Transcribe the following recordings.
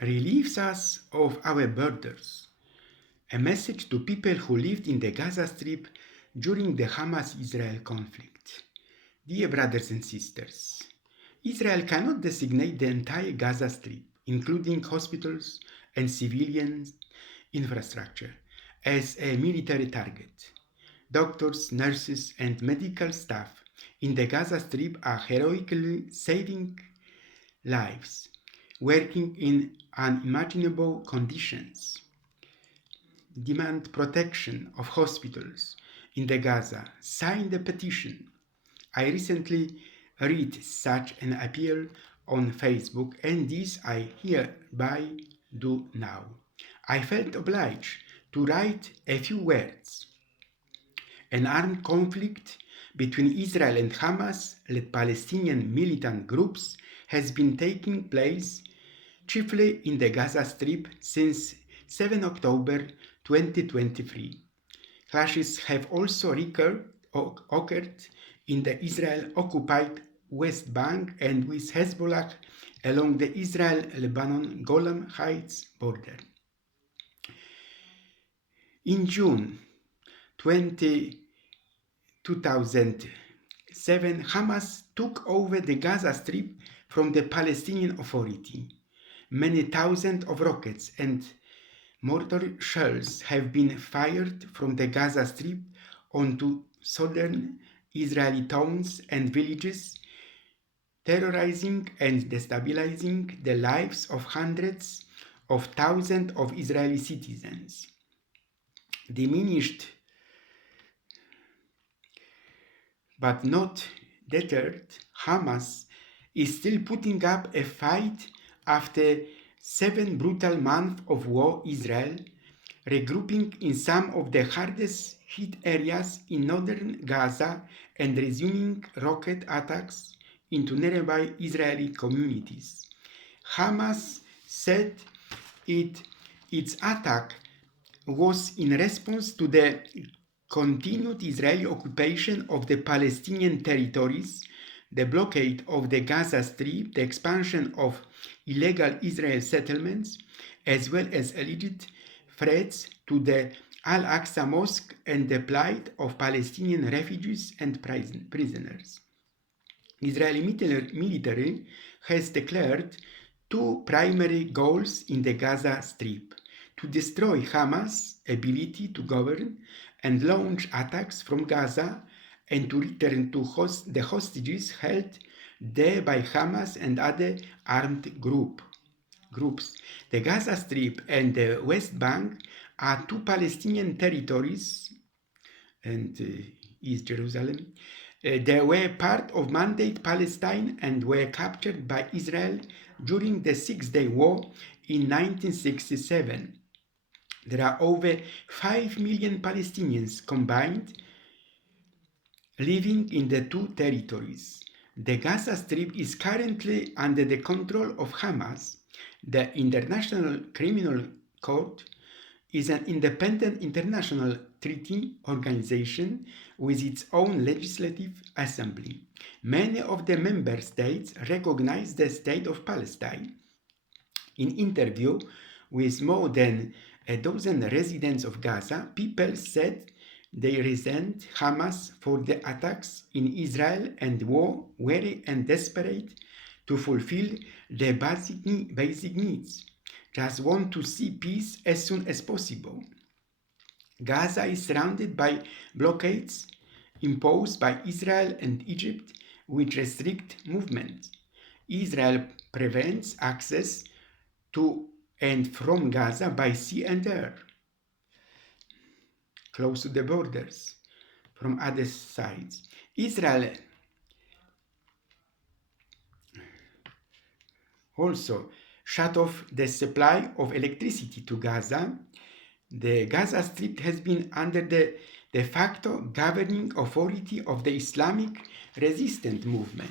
relieves us of our burdens. A message to people who lived in the Gaza Strip during the Hamas-Israel conflict. Dear brothers and sisters, Israel cannot designate the entire Gaza Strip, including hospitals and civilian infrastructure, as a military target. Doctors, nurses, and medical staff in the Gaza Strip are heroically saving lives, working in unimaginable conditions. Demand protection of hospitals in the Gaza. Sign the petition. I recently read such an appeal on Facebook, and this I hereby do now. I felt obliged to write a few words. An armed conflict between Israel and Hamas-led Palestinian militant groups has been taking place chiefly in the Gaza Strip since 7 October 2023. Clashes have also occurred in the Israel-occupied West Bank and with Hezbollah along the Israel-Lebanon Golan Heights border. In June 2007, Hamas took over the Gaza Strip from the Palestinian Authority. Many thousands of rockets and mortar shells have been fired from the Gaza Strip onto southern Israeli towns and villages, terrorizing and destabilizing the lives of hundreds of thousands of Israeli citizens. Diminished but not deterred, Hamas is still putting up a fight after 7 brutal months of war. Israel, regrouping in some of the hardest hit areas in northern Gaza and resuming rocket attacks into nearby Israeli communities. Hamas said its attack was in response to the continued Israeli occupation of the Palestinian territories, the blockade of the Gaza Strip, the expansion of illegal Israeli settlements, as well as alleged threats to the Al-Aqsa Mosque and the plight of Palestinian refugees and prisoners. Israeli military has declared two primary goals in the Gaza Strip: to destroy Hamas' ability to govern and launch attacks from Gaza, and to return to the hostages held there by Hamas and other armed groups. The Gaza Strip and the West Bank are two Palestinian territories, and East Jerusalem. They were part of Mandate Palestine and were captured by Israel during the Six-Day War in 1967. There are over 5 million Palestinians combined living in the two territories. The Gaza Strip is currently under the control of Hamas. The International Criminal Court is an independent international treaty organization with its own legislative assembly. Many of the member states recognize the state of Palestine. In interview with more than a dozen residents of Gaza, people said they resent Hamas for the attacks in Israel and were weary and desperate to fulfill their basic needs. Just want to see peace as soon as possible. Gaza is surrounded by blockades imposed by Israel and Egypt, which restrict movement. Israel prevents access to and from Gaza by sea and air, close to the borders, from other sides. Israel also shut off the supply of electricity to Gaza. The Gaza Strip has been under the de facto governing authority of the Islamic resistance movement.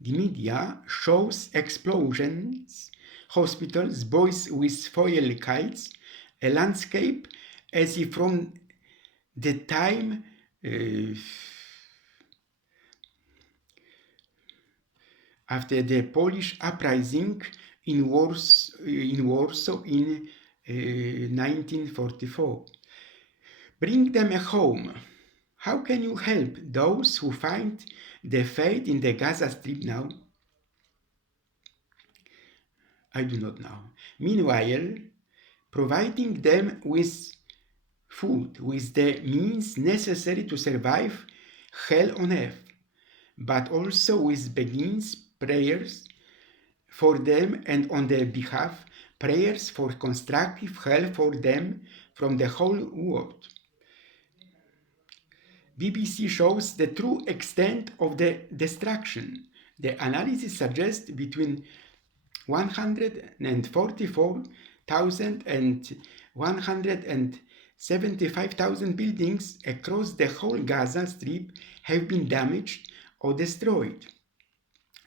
The media shows explosions, hospitals, boys with foil kites, a landscape as if from the time after the Polish uprising in Warsaw in 1944. Bring them home. How can you help those who find their fate in the Gaza Strip now? I do not know. Meanwhile, providing them with food, with the means necessary to survive hell on earth, but also with begins prayers for them and on their behalf, prayers for constructive help for them from the whole world. BBC shows the true extent of the destruction. The analysis suggests between 144,000 and 175,000 buildings across the whole Gaza Strip have been damaged or destroyed.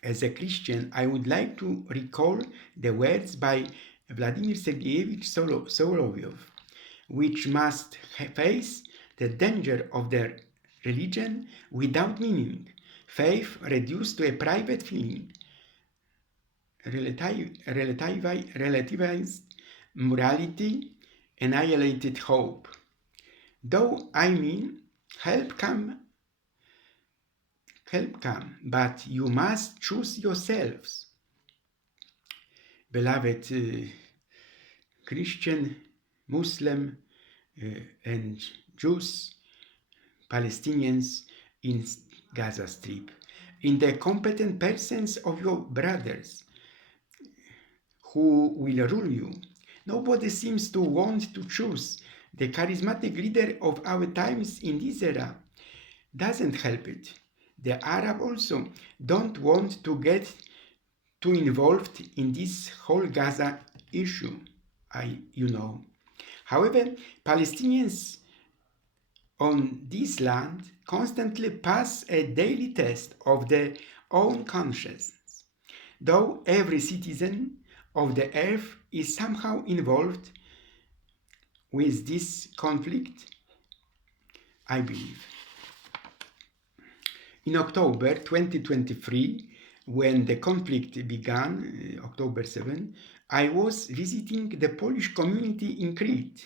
As a Christian, I would like to recall the words by Vladimir Sergeyevich Solovyov, which must face the danger of their religion without meaning, faith reduced to a private feeling, relativized morality, annihilated hope. Though I mean, help come, but you must choose yourselves. Beloved Christian, Muslim, and Jews, Palestinians in Gaza Strip, in the competent persons of your brothers who will rule you. Nobody seems to want to choose the charismatic leader of our times in this era. Doesn't help it. The Arab also don't want to get too involved in this whole Gaza issue, However, Palestinians on this land constantly pass a daily test of their own conscience. Though every citizen of the earth is somehow involved with this conflict, I believe. In October 2023, when the conflict began, October 7, I was visiting the Polish community in Crete.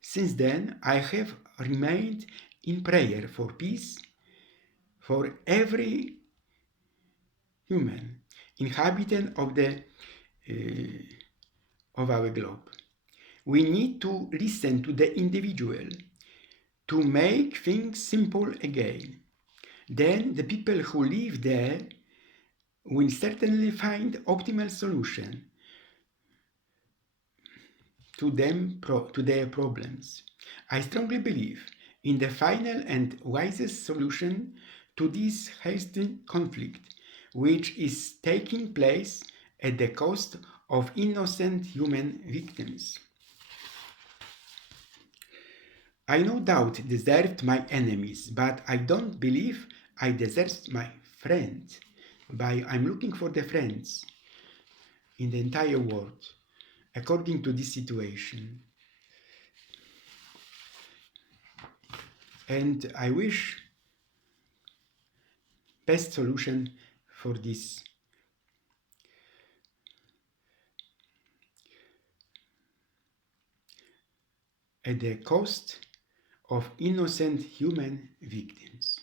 Since then, I have remained in prayer for peace for every human inhabitant of our globe. We need to listen to the individual to make things simple again. Then the people who live there will certainly find optimal solution to their problems. I strongly believe in the final and wisest solution to this hasty conflict, which is taking place at the cost of innocent human victims. I no doubt deserved my enemies, but I don't believe I deserved my friends. I'm looking for the friends in the entire world, according to this situation. And I wish best solution for this. At the cost of innocent human victims.